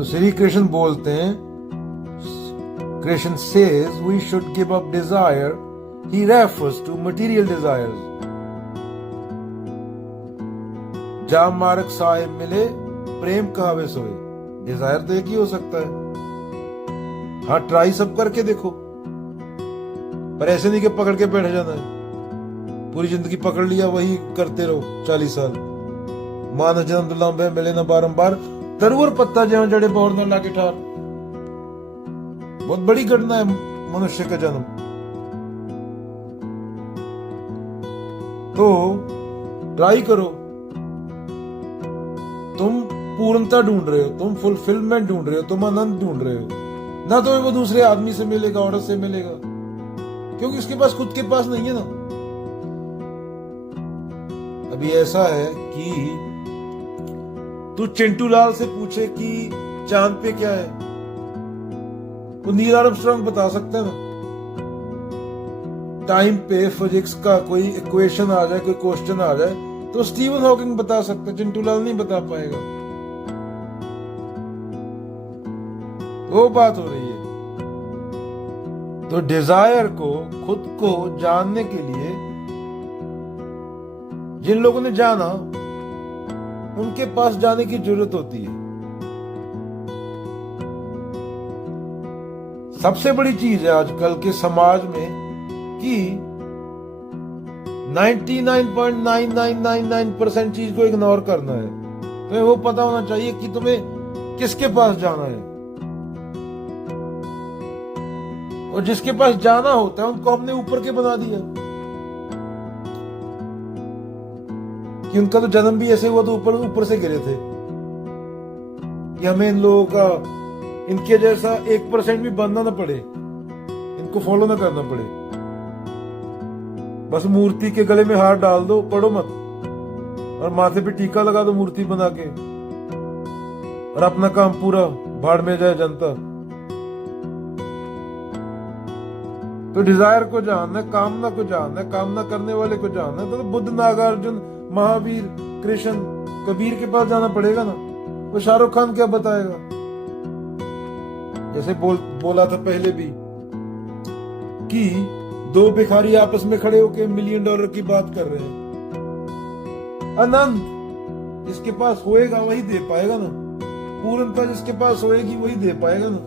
तो श्री कृष्ण बोलते हैं, Krishna says we should give up desire. He refers to material desires. जा मार्ग साहिब मिले प्रेम कहावे सोए। डिजायर तो एक ही हो सकता है। हाँ, ट्राई सब करके देखो, पर ऐसे नहीं कि पकड़ के बैठ जाना है। पूरी जिंदगी पकड़ लिया, वही करते रहो 40 साल। मानस जन्म तो लंबे मिले ना बारंबार, तरुवर पत्ता ज्यों जड़े बोर न लाके ठार। बहुत बड़ी घटना है मनुष्य का जन्म। तो ट्राई करो। तुम पूर्णता ढूंढ रहे हो, तुम फुलफिलमेंट ढूंढ रहे हो, तुम आनंद ढूंढ रहे हो। ना तो वो दूसरे आदमी से मिलेगा, औरत से मिलेगा, क्योंकि उसके पास खुद के पास नहीं है ना। अभी ऐसा है कि तू चिंटू लाल से पूछे कि चांद पे क्या है, वो नील आर्मस्ट्रांग बता सकता है ना। टाइम पे फिजिक्स का कोई इक्वेशन आ जाए, कोई क्वेश्चन आ जाए, तो स्टीवन हॉकिंग बता सकता है, चिंटू लाल नहीं बता पाएगा। वो बात हो रही है। तो डिजायर को, खुद को जानने के लिए जिन लोगों ने जाना, उनके पास जाने की जरूरत होती है। सबसे बड़ी चीज है आजकल के समाज में कि 99.9999% चीज को इग्नोर करना है। तुम्हें वो पता होना चाहिए कि तुम्हें किसके पास जाना है, और जिसके पास जाना होता है उनको हमने ऊपर के बना दिया कि उनका तो जन्म भी ऐसे हुआ तो ऊपर ऊपर से गिरे थे कि हमें इन लोगों का, इनके जैसा 1% भी बनना ना पड़े, इनको फॉलो ना करना पड़े। बस मूर्ति के गले में हार डाल दो, पढ़ो मत, और माथे पे टीका लगा दो मूर्ति बना के, और अपना काम पूरा, भाड़ में जाए जनता। तो डिजायर को जानना है, कामना को जानना है, कामना करने वाले को जानना है। तो बुद्ध, नागार्जुन, महावीर, कृष्ण, कबीर के पास जाना पड़ेगा ना। वो शाहरुख खान क्या बताएगा? जैसे बोला था पहले भी कि दो भिखारी आपस में खड़े होकर $1 मिलियन की बात कर रहे हैं। आनंद जिसके पास होएगा वही दे पाएगा ना। पूर्णता जिसके पास होएगी वही दे पाएगा ना।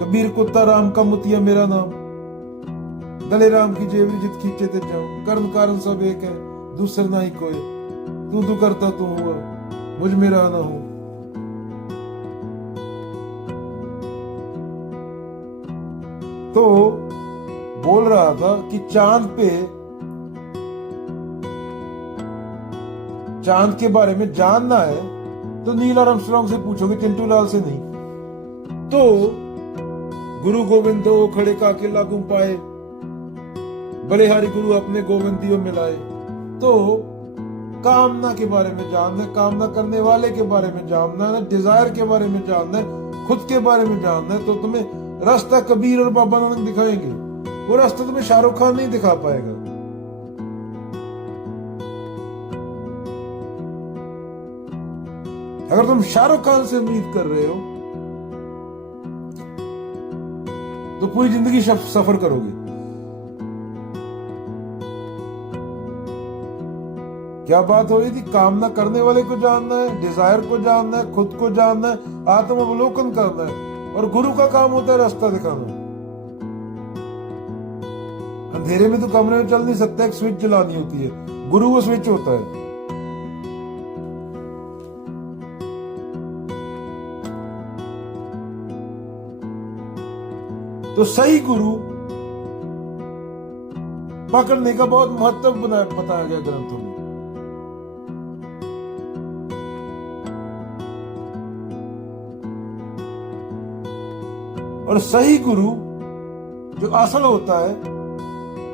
कबीर कुत्ता राम का मुतिया मेरा नाम, गले राम की जेवरी जित खींचे ते जाऊं। कर्म कारण सब एक है, दूसरा ना ही कोई। तू करता तू हुआ, मुझ मेरा ना हो। तो बोल रहा था कि चांद के बारे में जानना है तो नील आर्मस्ट्रांग से पूछोगे, चिंटू लाल से नहीं। तो गुरु गोविंद दो खड़े काके लागू पाए, बलिहारी गुरु अपने गोविंदियों मिलाए। तो कामना के बारे में जानना है, कामना करने वाले के बारे में जानना है, डिजायर के बारे में जानना है, खुद के बारे में जानना है। तो तुम्हें रास्ता कबीर और बाबा नानक दिखाएंगे, वो रास्ता तुम्हें शाहरुख खान नहीं दिखा पाएगा। अगर तुम शाहरुख खान से उम्मीद कर रहे हो तो पूरी जिंदगी सफर करोगे। क्या बात हो रही थी? कामना करने वाले को जानना है, डिजायर को जानना है, खुद को जानना है, आत्म अवलोकन करना है, और गुरु का काम होता है रास्ता दिखाना। अंधेरे में तो कमरे में चल नहीं सकता, एक स्विच जलानी होती है, गुरु वो स्विच होता है। तो सही गुरु पकड़ने का बहुत महत्व बताया गया ग्रंथों में। और सही गुरु जो असल होता है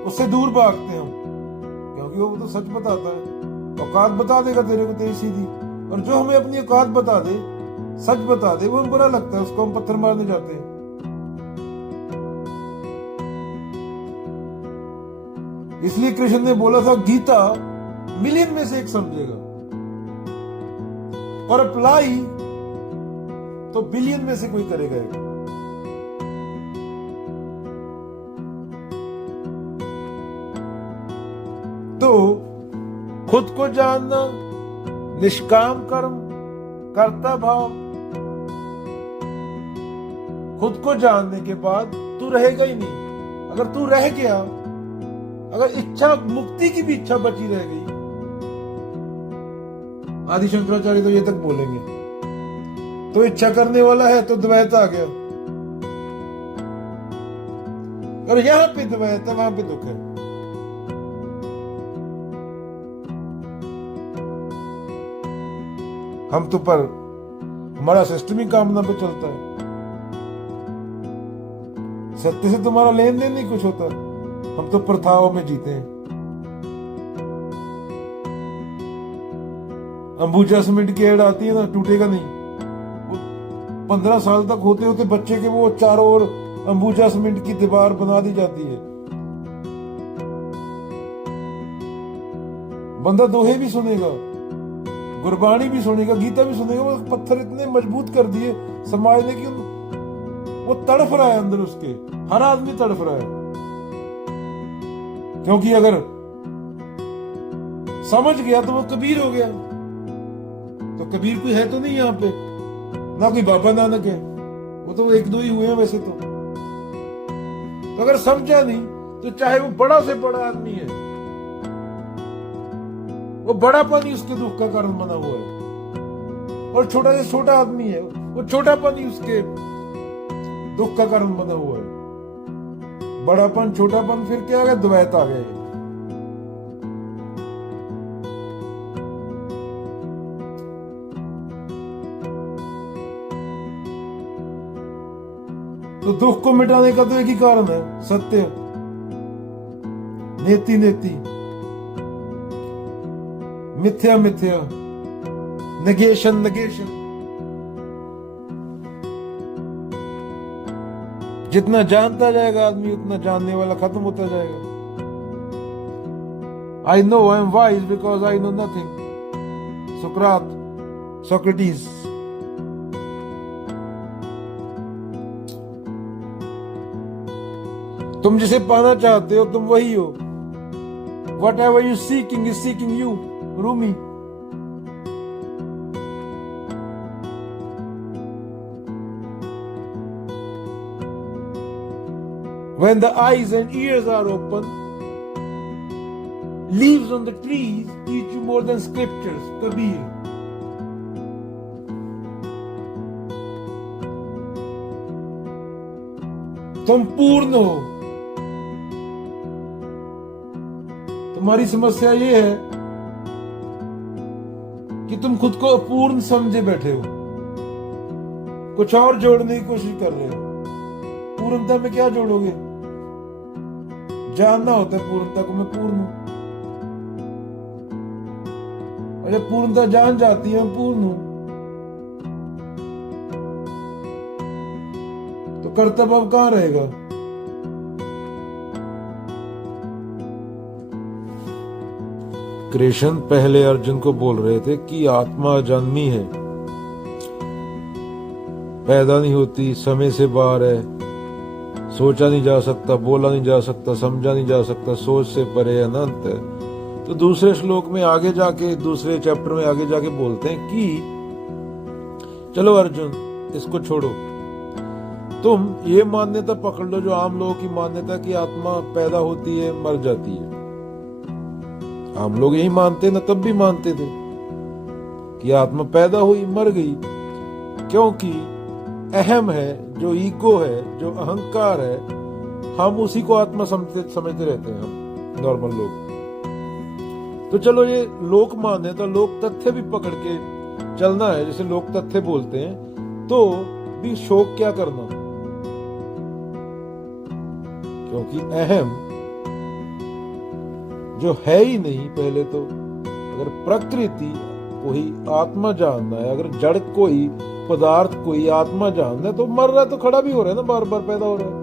उससे दूर भागते हैं हम, क्योंकि वो तो सच बताता है। औकात बता देगा तेरे को तेरी सीधी, और जो हमें अपनी औकात बता दे, सच बता दे, वो हमें बुरा लगता है, उसको हम पत्थर मारने जाते हैं। इसलिए कृष्ण ने बोला था गीता मिलियन में से एक समझेगा, और अप्लाई तो बिलियन में से कोई करेगा। तो खुद को जानना, निष्काम कर्म, कर्ता भाव, खुद को जानने के बाद तू रहेगा ही नहीं। अगर तू रह गया, अगर इच्छा मुक्ति की भी इच्छा बची रह गई, आदि शंकराचार्य तो ये तक बोलेंगे, तो इच्छा करने वाला है तो द्वैत आ गया। और यहां पे द्वैत है, वहां पे दुख है। हम तो पर हमारा सिस्टम ही कामना पे चलता है। सत्य से तुम्हारा लेन देन नहीं कुछ होता, हम तो प्रथाओं में जीते हैं। अंबुजा सीमेंट की एड आती है ना, टूटेगा नहीं। वो 15 साल तक होते होते बच्चे के वो चारों ओर अंबुजा सीमेंट की दीवार बना दी जाती है। बंदा दोहे भी सुनेगा, गुरबाणी भी सुनेगा, गीता भी सुनेगा, वो पत्थर इतने मजबूत कर दिए समाज ने कि वो तड़फ रहा है अंदर, उसके हर आदमी तड़फ रहा है। क्योंकि अगर समझ गया तो वो कबीर हो गया। तो कबीर कोई है तो नहीं यहाँ पे, ना कोई बाबा नानक है, वो तो एक दो ही हुए हैं वैसे तो अगर समझा नहीं तो चाहे वो बड़ा से बड़ा आदमी है, वो बड़ापन ही उसके दुख का कारण बना हुआ है। और छोटा से छोटा आदमी है, वो छोटापन ही उसके दुख का कारण बना हुआ है। बड़ापन, छोटापन, फिर क्या आ गया? द्वैत आ गया। तो दुख को मिटाने का तो एक ही कारण है, सत्य, नेति नेति, मिथ्या मिथ्या, नेगेशन नेगेशन। जितना जानता जाएगा आदमी, उतना जानने वाला खत्म होता जाएगा। I know I am wise because I know nothing. Socrates. तुम जिसे पाना चाहते हो तुम वही हो। Whatever you seeking is seeking you. Rumi. When the eyes and ears are open, leaves on the trees teach you more than scriptures. Kabir. तुम पूर्ण हो। तुम्हारी समस्या ये है कि तुम खुद को अपूर्ण समझे बैठे हो, कुछ और जोड़ने की कोशिश कर रहे हो। पूर्णता में क्या जोड़ोगे? जानना होता है पूर्णता को, मैं पूर्ण हूं। और जब पूर्णता जान जाती है मैं पूर्ण हूं, तो कर्तव्य अब कहां रहेगा? कृष्ण पहले अर्जुन को बोल रहे थे कि आत्मा जन्मी है, पैदा नहीं होती, समय से बाहर है, सोचा नहीं जा सकता, बोला नहीं जा सकता, समझा नहीं जा सकता, सोच से परे अनंत है। तो दूसरे श्लोक में आगे जाके, दूसरे चैप्टर में आगे जाके बोलते हैं कि चलो अर्जुन, इसको छोड़ो, तुम ये मान्यता पकड़ लो जो आम लोगों की मान्यता कि आत्मा पैदा होती है, मर जाती है। आम लोग यही मानते ना, तब भी मानते थे कि आत्मा पैदा हुई, मर गई, क्योंकि अहम है, जो ईगो है, जो अहंकार है, हम उसी को आत्मा समझते रहते हैं, हम नॉर्मल लोग। तो चलो ये लोक मान्यता, लोक तथ्य भी पकड़ के चलना है, जैसे लोक तथ्य बोलते हैं, तो भी शोक क्या करना, क्योंकि अहम जो है ही नहीं। पहले तो अगर प्रकृति को ही आत्मा जानना है, अगर जड़ को ही, पदार्थ को ही आत्मा जानना है, तो मर रहा है तो खड़ा भी हो रहा है ना, बार बार पैदा हो रहा है।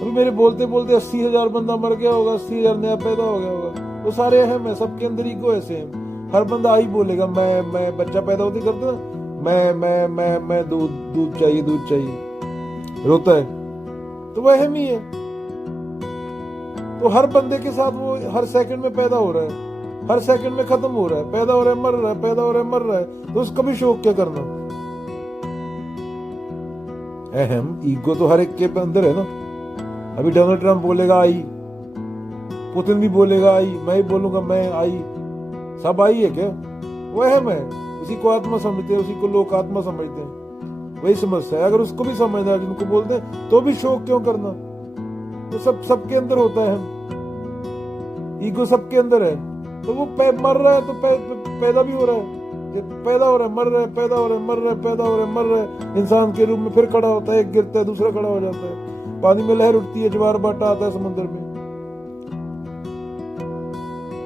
अभी मेरे बोलते बोलते 80,000 बंदा मर गया होगा, 80,000 नया पैदा हो गया होगा। वो सारे अहम है, सबके अंदर ईगो ऐसे हैं। हर बंदा आई बोलेगा, मैं बच्चा पैदा होती करते ना, मैं दूध दूध चाहिए, रोता है, तो वह अहम ही है। तो हर बंदे के साथ वो हर सेकंड में पैदा हो रहा है, हर सेकंड में खत्म हो रहा है, पैदा हो रहा है, मर रहा है, पैदा हो रहा है, मर रहा है, तो उसका भी शौक क्या करना। अहम ईगो तो हर एक के अंदर है ना। अभी डोनाल्ड ट्रंप बोलेगा आई, पुतिन भी बोलेगा आई, मैं ही बोलूंगा मैं आई, सब आई है क्या? वो अहम है, उसी को आत्मा समझते हैं, उसी को लोक आत्मा समझते हैं। वही समस्या है। अगर उसको भी समझना है जिनको बोलते हैं, तो भी शौक क्यों करना? तो सबके अंदर होता है, ईगो सबके अंदर है। तो वो मर रहा है तो पैदा भी हो रहा है, पैदा हो रहा है, मर रहा है, पैदा हो रहा है, मर रहा है, पैदा हो रहा है, मर रहा है, इंसान के रूप में फिर खड़ा होता है, एक गिरता है, दूसरा खड़ा हो जाता है, पानी में लहर उठती है, ज्वार भाटा आता है समुद्र में,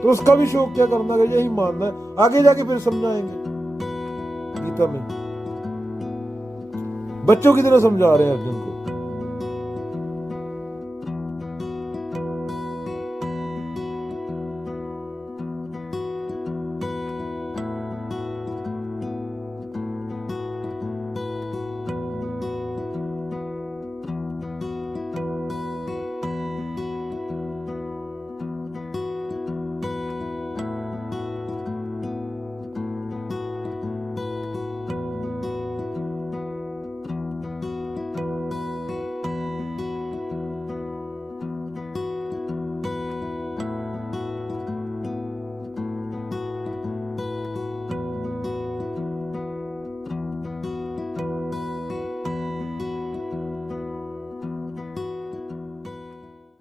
तो उसका भी शौक क्या करना है? यही मानना है। आगे जाके फिर समझाएंगे गीता में, बच्चों की तरह समझा रहे हैं अर्जुन को।